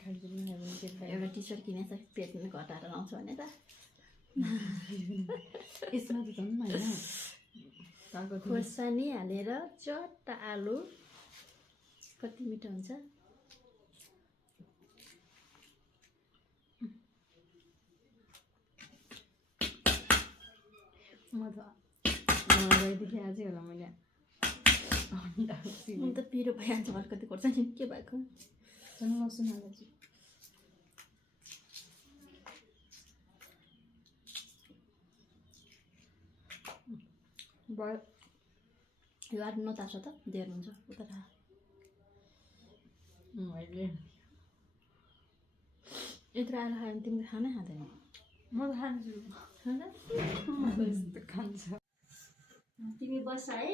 खाइदिनु भने के खायो एउटा टी सर्ट किनेछ पेट पनि घटाएर लाउँछ भने त यसमा त झन् होइन खोर्सानी हालेर चट्टा आलु कति मिठो हुन्छ म त गएदेखि आजै होला मैले म त पिरो भइहाल्छ अलिकति खोर्सानी के भएको झन् लसुन हालेको भयो यो आलु नतार्छ त धेर हुन्छ उता खा मैले यत्रो आलु खायो भने तिमीले खानै खाँदैन म त खान्छु यस्तो खान्छ तिमी बस है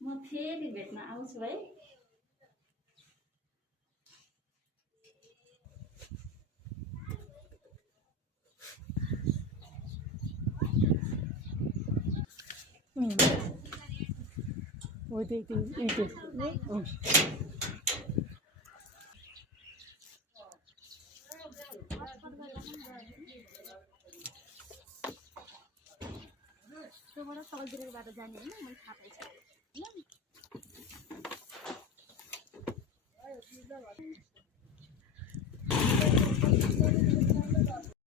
म फेरि भेट्न आउँछु है त्योबाट सल्तिरबाट जाने होइन मैले थाहा पाइसकेँ